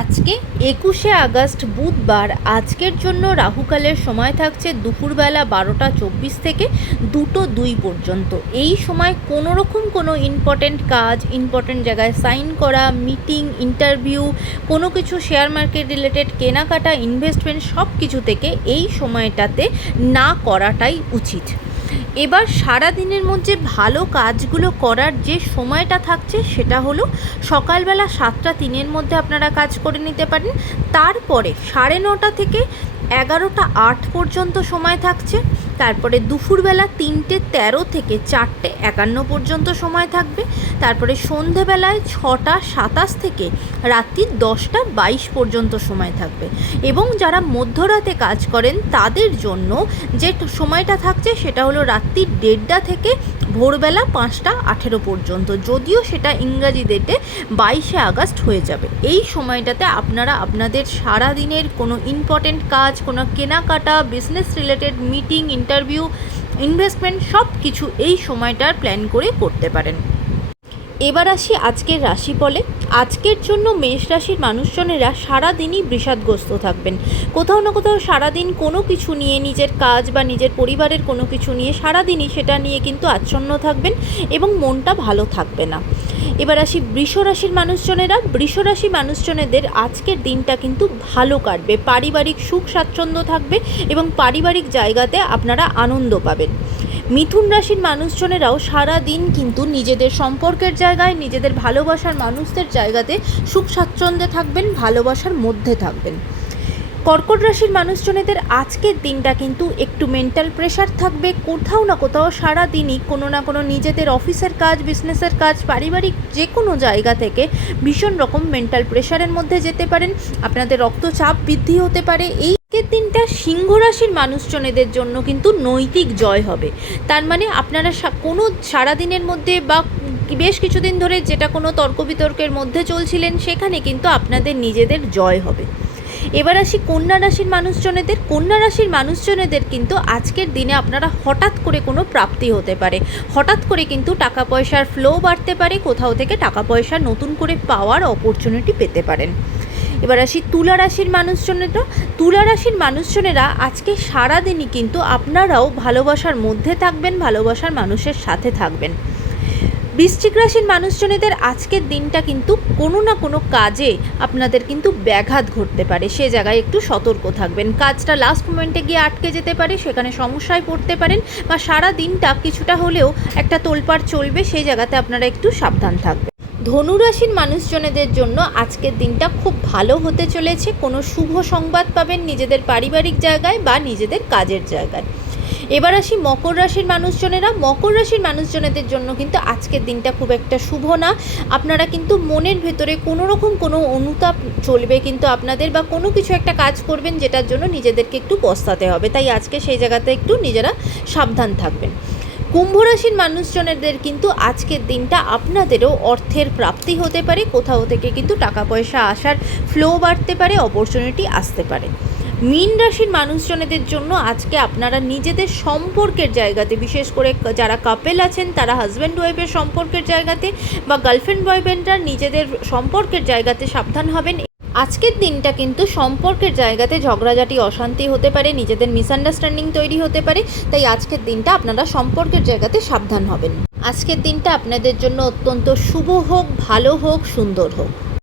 আজকে ২১শে আগস্ট বুধবার। আজকের জন্য রাহুকালের সময় থাকছে দুপুরবেলা ১২টা ২৪ থেকে ২টো ২ পর্যন্ত। এই সময় কোনো রকম কোনো ইম্পর্টেন্ট কাজ, ইম্পর্টেন্ট জায়গায় সাইন করা, মিটিং, ইন্টারভিউ, কোনো কিছু শেয়ার মার্কেট রিলেটেড কেনাকাটা, ইনভেস্টমেন্ট সব কিছু থেকে এই সময়টাতে না করাটাই উচিত। এবার সারা দিনের মধ্যে ভালো কাজগুলো করার যে সময়টা থাকছে সেটা হলো সকালবেলা ৭টা ৩ মধ্যে আপনারা কাজ করে নিতে পারেন। তারপরে ৯:৩০ থেকে ১১টা ৮ পর্যন্ত সময় থাকছে। তারপরে দুপুরবেলা ৩টে ১৩ থেকে ৪টে ৫১ পর্যন্ত সময় থাকবে। তারপরে সন্ধেবেলায় ৬টা ২৭ থেকে রাত্রি ১০টা ২২ পর্যন্ত সময় থাকবে। এবং যারা মধ্যরাতে কাজ করেন তাদের জন্য যে সময়টা থাকছে সেটা হলো রাত্রি ১:৩০ থেকে ভোরবেলা ৫টা ১৮ পর্যন্ত, যদিও সেটা ইংরাজি ডেটে ২২শে আগস্ট হয়ে যাবে। এই সময়টাতে আপনারা আপনাদের সারা দিনের কোনো ইম্পর্টেন্ট কাজ, কোনো কেনাকাটা, business related meeting, interview, investment সব কিছু এই সময়টার প্ল্যান করে করতে পারেন। এবার আসি আজকের রাশিফলে। আজকের জন্য মেষ রাশির মানুষজনেরা সারাদিনই বিষাদগ্রস্ত থাকবেন। কোথাও না কোথাও সারাদিন কোনো কিছু নিয়ে, নিজের কাজ বা নিজের পরিবারের কোনো কিছু নিয়ে সারাদিনই সেটা নিয়ে কিন্তু আচ্ছন্ন থাকবেন এবং মনটা ভালো থাকবে না। এবার আসি বৃষ রাশির মানুষজনেরা। বৃষ রাশি মানুষজনেদের আজকের দিনটা কিন্তু ভালো কাটবে। পারিবারিক সুখ স্বাচ্ছন্দ্য থাকবে এবং পারিবারিক জায়গাতে আপনারা আনন্দ পাবেন। মিথুন রাশির মানুষজনেরাও সারা দিন কিন্তু নিজেদের সম্পর্কের জায়গায়, নিজেদের ভালোবাসার মানুষদের জায়গাতে সুখ স্বাচ্ছন্দ্যে থাকবেন, ভালোবাসার মধ্যে থাকবেন। কর্কট রাশির মানুষজনেদের আজকের দিনটা কিন্তু একটু মেন্টাল প্রেশার থাকবে। কোথাও না কোথাও সারা দিনই কোনো না কোনো নিজেদের অফিসের কাজ, বিজনেসের কাজ, পারিবারিক যে কোনো জায়গা থেকে ভীষণ রকম মেন্টাল প্রেশারের মধ্যে যেতে পারেন। আপনাদের রক্তচাপ বৃদ্ধি হতে পারে। এই দিনটা সিংহ রাশির মানুষজনেদের জন্য কিন্তু নৈতিক জয় হবে। তার মানে আপনারা কোনো সারাদিনের মধ্যে বা বেশ কিছুদিন ধরে যেটা কোনো তর্ক বিতর্কের মধ্যে চলছিলেন সেখানে কিন্তু আপনাদের নিজেদের জয় হবে। এবার আসি কন্যা রাশির মানুষজনেদের। কন্যা রাশির মানুষজনেদের কিন্তু আজকের দিনে আপনারা হঠাৎ করে কোনো প্রাপ্তি হতে পারে। হঠাৎ করে কিন্তু টাকা পয়সার ফ্লো বাড়তে পারে। কোথাও থেকে টাকা পয়সা নতুন করে পাওয়ার অপরচুনিটি পেতে পারেন। এবার আসি তুলা রাশির মানুষজনেরা। তুলা রাশির মানুষজনেরা আজকে সারাদিনই কিন্তু আপনারাও ভালোবাসার মধ্যে থাকবেন, ভালোবাসার মানুষের সাথে থাকবেন। বৃশ্চিক রাশির মানুষজনেদের আজকের দিনটা কিন্তু কোনো না কোনো কাজে আপনাদের কিন্তু ব্যাঘাত ঘটতে পারে। সে জায়গায় একটু সতর্ক থাকবেন। কাজটা লাস্ট মোমেন্টে গিয়ে আটকে যেতে পারে, সেখানে সমস্যায় পড়তে পারেন, বা সারা দিনটা কিছুটা হলেও একটা তোলপাড় চলবে, সেই জায়গাতে আপনারা একটু সাবধান থাকবেন। ধনুরাশির মানুষজনেদের জন্য আজকের দিনটা খুব ভালো হতে চলেছে। কোনো শুভ সংবাদ পাবেন নিজেদের পারিবারিক জায়গায় বা নিজেদের কাজের জায়গায়। এবার আসি মকর রাশির মানুষজনেরা। মকর রাশির মানুষজনেদের জন্য কিন্তু আজকের দিনটা খুব একটা শুভ না। আপনারা কিন্তু মনের ভেতরে কোনো রকম কোনো অনুতাপ চলবে কিন্তু আপনাদের, বা কোনো কিছু একটা কাজ করবেন যেটার জন্য নিজেদেরকে একটু পস্তাতে হবে। তাই আজকে সেই জায়গাতে একটু নিজেরা সাবধান থাকবেন। কুম্ভ রাশির মানুষজনেদের কিন্তু আজকের দিনটা আপনাদেরও অর্থের প্রাপ্তি হতে পারে। কোথাও থেকে কিন্তু টাকা পয়সা আসার ফ্লো বাড়তে পারে, অপরচুনিটি আসতে পারে। মীন রাশির মানুষজনেদের জন্য আজকে আপনারা নিজেদের সম্পর্কের জায়গাতে, বিশেষ করে যারা কাপেল আছেন তারা হাজব্যান্ড ওয়াইফের সম্পর্কের জায়গাতে বা গার্লফ্রেন্ড বয়ফ্রেন্ডরা নিজেদের সম্পর্কের জায়গাতে সাবধান হবেন। আজকের দিনটা কিন্তু সম্পর্কের জায়গাতে ঝগড়াঝাটি, অশান্তি হতে পারে, নিজেদের মিসআন্ডারস্ট্যান্ডিং তৈরি হতে পারে। তাই আজকের দিনটা আপনারা সম্পর্কের জায়গাতে সাবধান হবেন। আজকের দিনটা আপনাদের জন্য অত্যন্ত শুভ হোক, ভালো হোক, সুন্দর হোক।